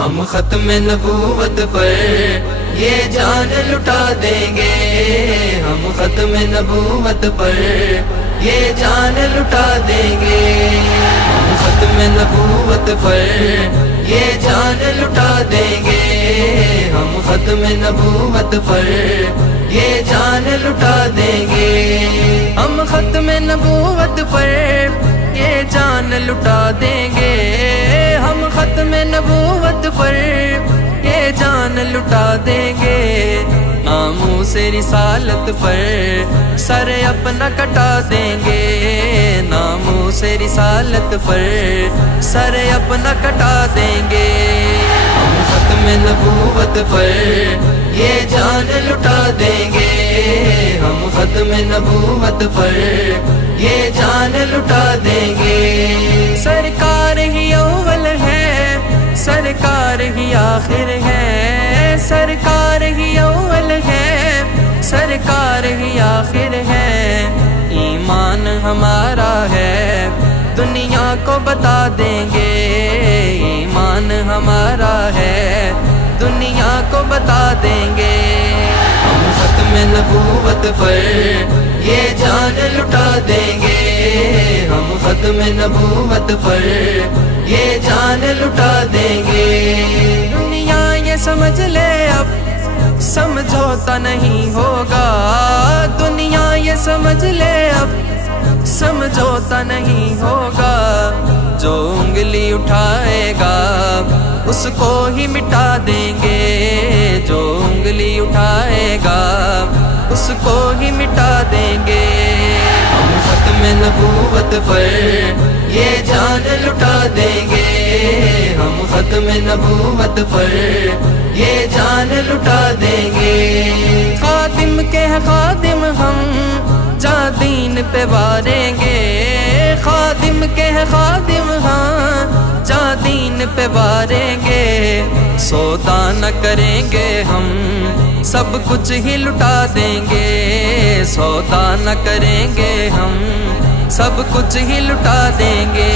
ہم ختم نبوت پر یہ جان لٹا دیں گے، ہم ختم نبوت پر یہ جان لٹا دیں گے، ہم ختم نبوت پر یہ جان لٹا دیں گے، ہم ختم نبوت پر یہ جان لٹا دیں گے، ہم ختم نبوت پر یہ جان لٹا دیں گے، ہم ختم نبوت پر یہ جان لٹا دیں گے، ناموس رسالت پر سر اپنا کٹا دیں گے، ناموس رسالت پر سر اپنا کٹا دیں گے، ہم ختم نبوت پر یہ جان لٹا دیں گے، ہم ختم نبوت پر یہ جان لٹا دیں گے، سرکار ہی اول ہے، سرکار ہی آخر ہے، سرکار ہی اول ہے، سرکار ہی آخر ہے، ایمان ہمارا ہے دنیا کو بتا دیں گے، ایمان ہمارا ہے دنیا کو بتا دیں گے، ہم ختم نبوت پر یہ جان لٹا دیں گے، ہم ختم نبوت پر یہ جان لٹا دیں گے، دنیا یہ سمجھ لے اب سمجھوتا نہیں ہوگا، دنیا یہ سمجھ لے اب سمجھوتا نہیں ہوگا، جو انگلی اٹھائے گا اس کو ہی مٹا دیں گے، جو انگلی اٹھائے گا اس کو ہی مٹا دیں گے، ہم ختم نبوت پر یہ جان لٹا دیں گے، ہم ختم نبوت پر یہ جان لٹا دیں گے، خادم کے خادم ہم جہاں دین پہ واریں گے، خادم کے خادم ہاں جہاں دین پہ واریں گے، سودا نہ کریں گے ہم سب کچھ ہی لٹا دیں گے، سودا نہ کریں گے ہم سب کچھ ہی لٹا دیں گے،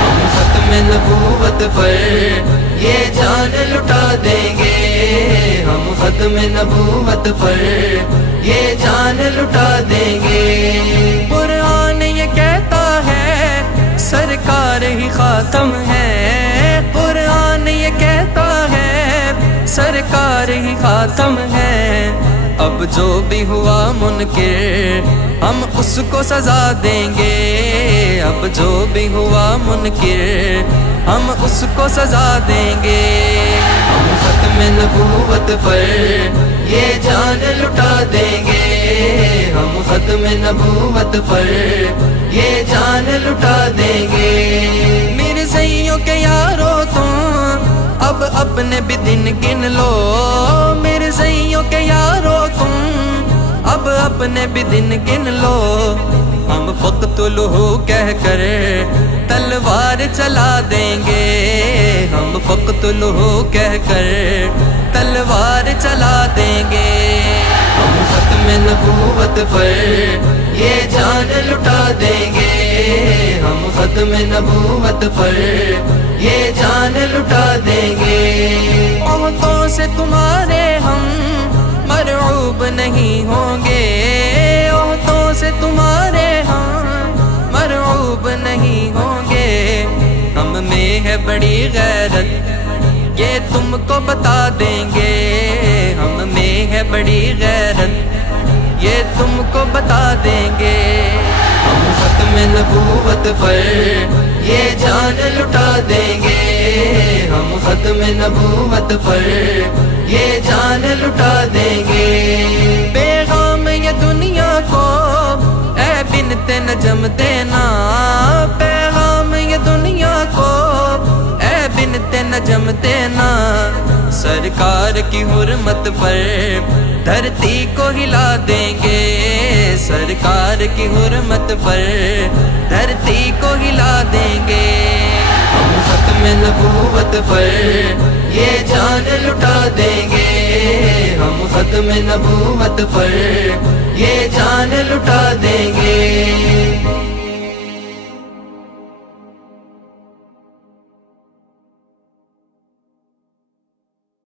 ہم ختم نبوت پر یہ جان لٹا دیں گے، ہم ختم نبوت پر یہ جان لٹا دیں گے، قرآن یہ کہتا ہے سرکار ہی خاتم ہے، قرآن یہ کہتا ہے سرکار ہی خاتم ہے، اب جو بھی ہوا منکر ہم اس کو سزا دیں گے، اب جو بھی ہوا منکر ہم اس کو سزا دیں گے، ہم ختم نبوت پر یہ جان لٹا دیں گے، ہم ختم نبوت پر یہ جان لٹا دیں گے، مرزائیوں کے یارو تم اب اپنے بھی دن گن لو، مرزائیوں کے یارو تم اب اپنے بھی دن گن لو، ہم فقتلہ کہہ کر تلوار چلا دیں گے، ہم فقتلہ کہہ کر تلوار چلا دیں گے، ہم ختم نبوت پر یہ جان لٹا دیں گے، ہم ختم نبوت پر یہ جان لٹا دیں گے، عہدوں سے تمہارے ہم مرعوب نہیں ہوں گے، عہدوں سے تمہارے ہم مرعوب نہیں ہوں گے، ہم میں ہے بڑی غیرت یہ تم کو بتا دیں گے، ہم میں ہے بڑی غیرت یہ تم کو بتا دیں گے، ہم ختم نبوت پر یہ جان لٹا دیں گے، ہم ختم نبوت پر یہ جان لٹا دیں گے، پیغام یہ دنیا کو اے بنت نجم دینا، پیغام یہ دنیا کو اے بنت نجم دینا، سرکار کی حرمت پر دھرتی کو ہلا دیں گے، سرکار کی حرمت پر دھرتی کو ہلا دیں گے، ہم ختم نبوت پر یہ جان لٹا دیں گے، ہم ختم نبوت پر یہ جان لٹا دیں گے۔